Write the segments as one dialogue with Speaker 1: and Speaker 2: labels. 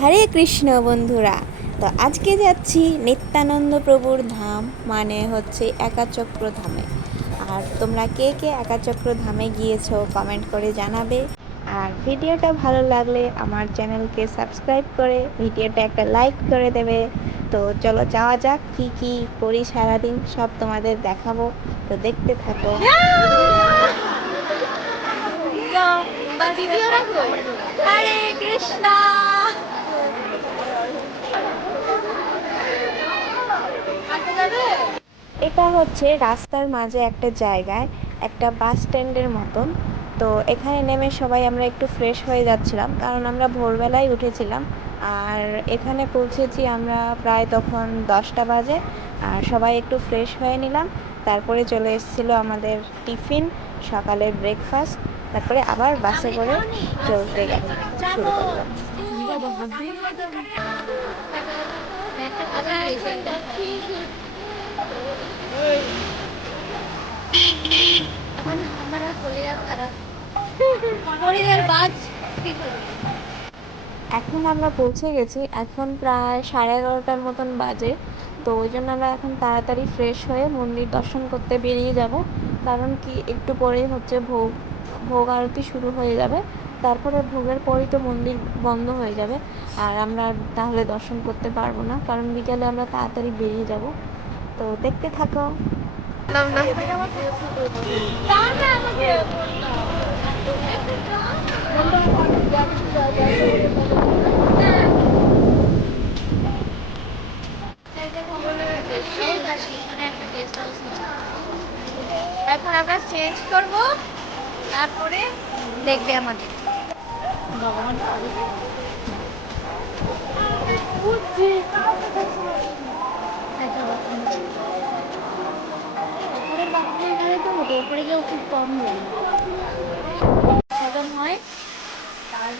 Speaker 1: হরে কৃষ্ণ বন্ধুরা। তো আজকে যাচ্ছি নিত্যানন্দ প্রভুর ধাম মানে হচ্ছে একাচক্র ধামে। আর তোমরা কে কে একাচক্র ধামে গিয়েছো কমেন্ট করে জানাবে। আর ভিডিওটা ভালো লাগলে আমার চ্যানেলকে সাবস্ক্রাইব করে ভিডিওটা একটা লাইক করে দেবে। তো চলো যাওয়া যাক, কি কি করি সারাদিন, সব তোমাদের দেখাবো। তো দেখতে থাকো।
Speaker 2: হরে কৃষ্ণ
Speaker 1: এটা হচ্ছে রাস্তার মাঝে একটা জায়গায় একটা বাস স্ট্যান্ডের মতন। তো এখানে নেমে সবাই আমরা একটু ফ্রেশ হয়ে যাচ্ছিলাম কারণ আমরা ভোরবেলায় উঠেছিলাম। আর এখানে পৌঁছেছি আমরা প্রায় তখন দশটা বাজে আর সবাই একটু ফ্রেশ হয়ে নিলাম। তারপরে চলে এসেছিল আমাদের টিফিন সকালের ব্রেকফাস্ট তারপরে আবার বাসে করে চলতে গেল শুরু করলাম। এখন আমরা পৌঁছে গেছি, এখন প্রায় সাড়ে এগারোটার মতন বাজে। তো ওই জন্য আমরা এখন তাড়াতাড়ি ফ্রেশ হয়ে মন্দির দর্শন করতে বেরিয়ে যাব। কারণ কি একটু পরেই হচ্ছে ভোগ ভোগ আরতি শুরু হয়ে যাবে। তারপরে ভোগের পরেই তো মন্দির বন্ধ হয়ে যাবে। আর আমরা তাহলে দর্শন করতে পারব না কারণ বিকেলে আমরা তাড়াতাড়ি বেরিয়ে যাব। তো দেখতে থাকো।
Speaker 2: এখন আমরা চেঞ্জ করব তারপরে দেখবে আমাদের। বাথরুমে গেলে তো উপরে গিয়েও খুব কম নেই। সদন হয় তার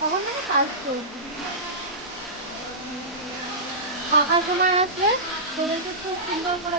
Speaker 2: তখন মানে কাজ করব ফাঁকা সময় আসলে তোদেরকে খুব সুন্দর করে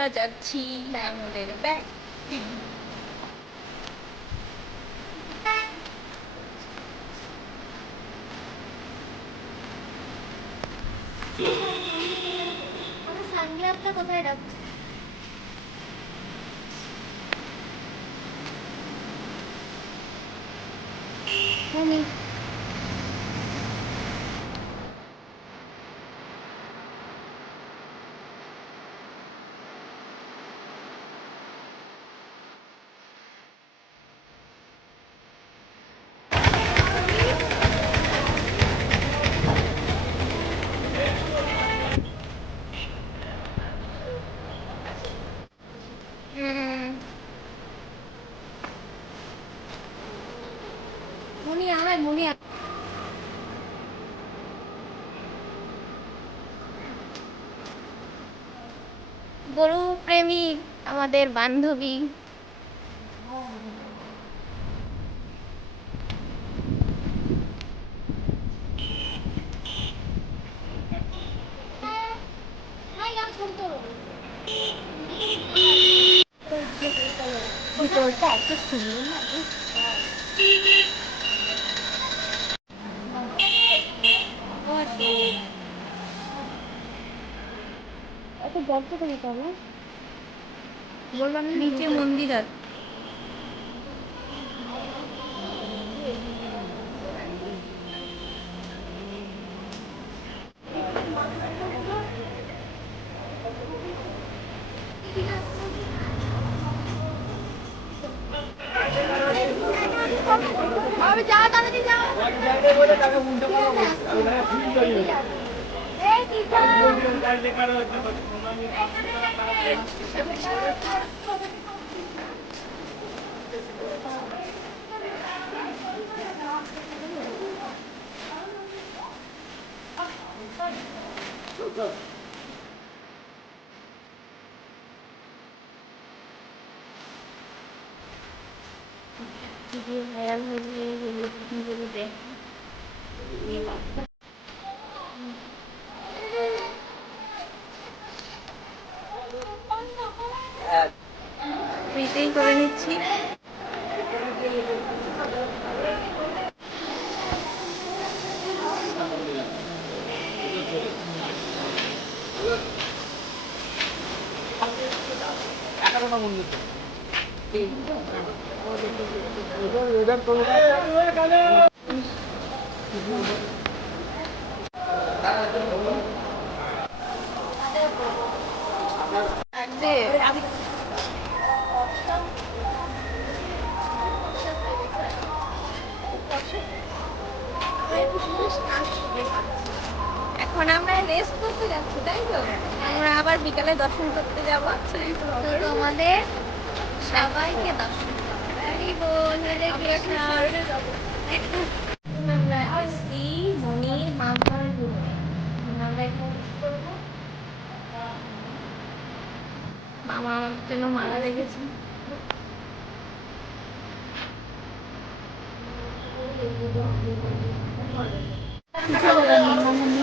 Speaker 2: আমরা যাচ্ছি আমাদের ব্যাগ কোথায় রাখছি মুনি গরু প্রেমী আমাদের বান্ধবী ভিতরটা এত সুন্দর না এত গল্প করে তবে বললাম নিচে মন্দির আছে। যাও তাড়াতাড়ি যাও। Gidiyor, hayal hızlı, hızlı, hızlı, hızlı. এখন আমরা আবার বিকালে দর্শন করতে যাব।
Speaker 3: তো তোমাদের সবাইকে দর্শন
Speaker 2: আমরা আসছি মনির মামার রুমে। আমরা এখন করব? মামা আমার জন্য মালা রেখেছে।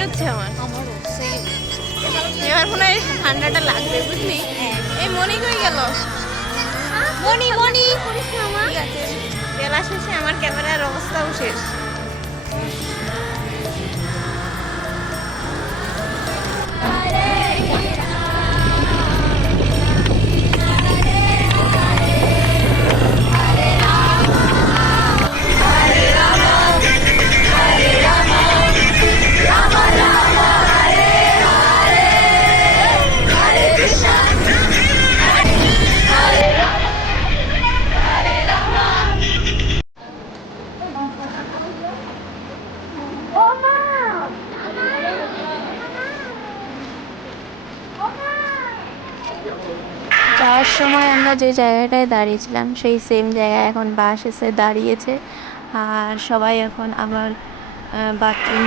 Speaker 2: বেরোচ্ছে আমার। এবার মনে হয় ঠান্ডাটা লাগবে, বুঝলি? এই মনি কই গেল?
Speaker 3: মনি মনি
Speaker 2: ঠিক আছে, বেলা শেষে আমার ক্যামেরার অবস্থাও শেষ। আমরা যে জায়গাটায় দাঁড়িয়েছিলাম, সেই সেম জায়গায় এখন বাস এসে দাঁড়িয়েছে। আর সবাই এখন আবার বাথরুম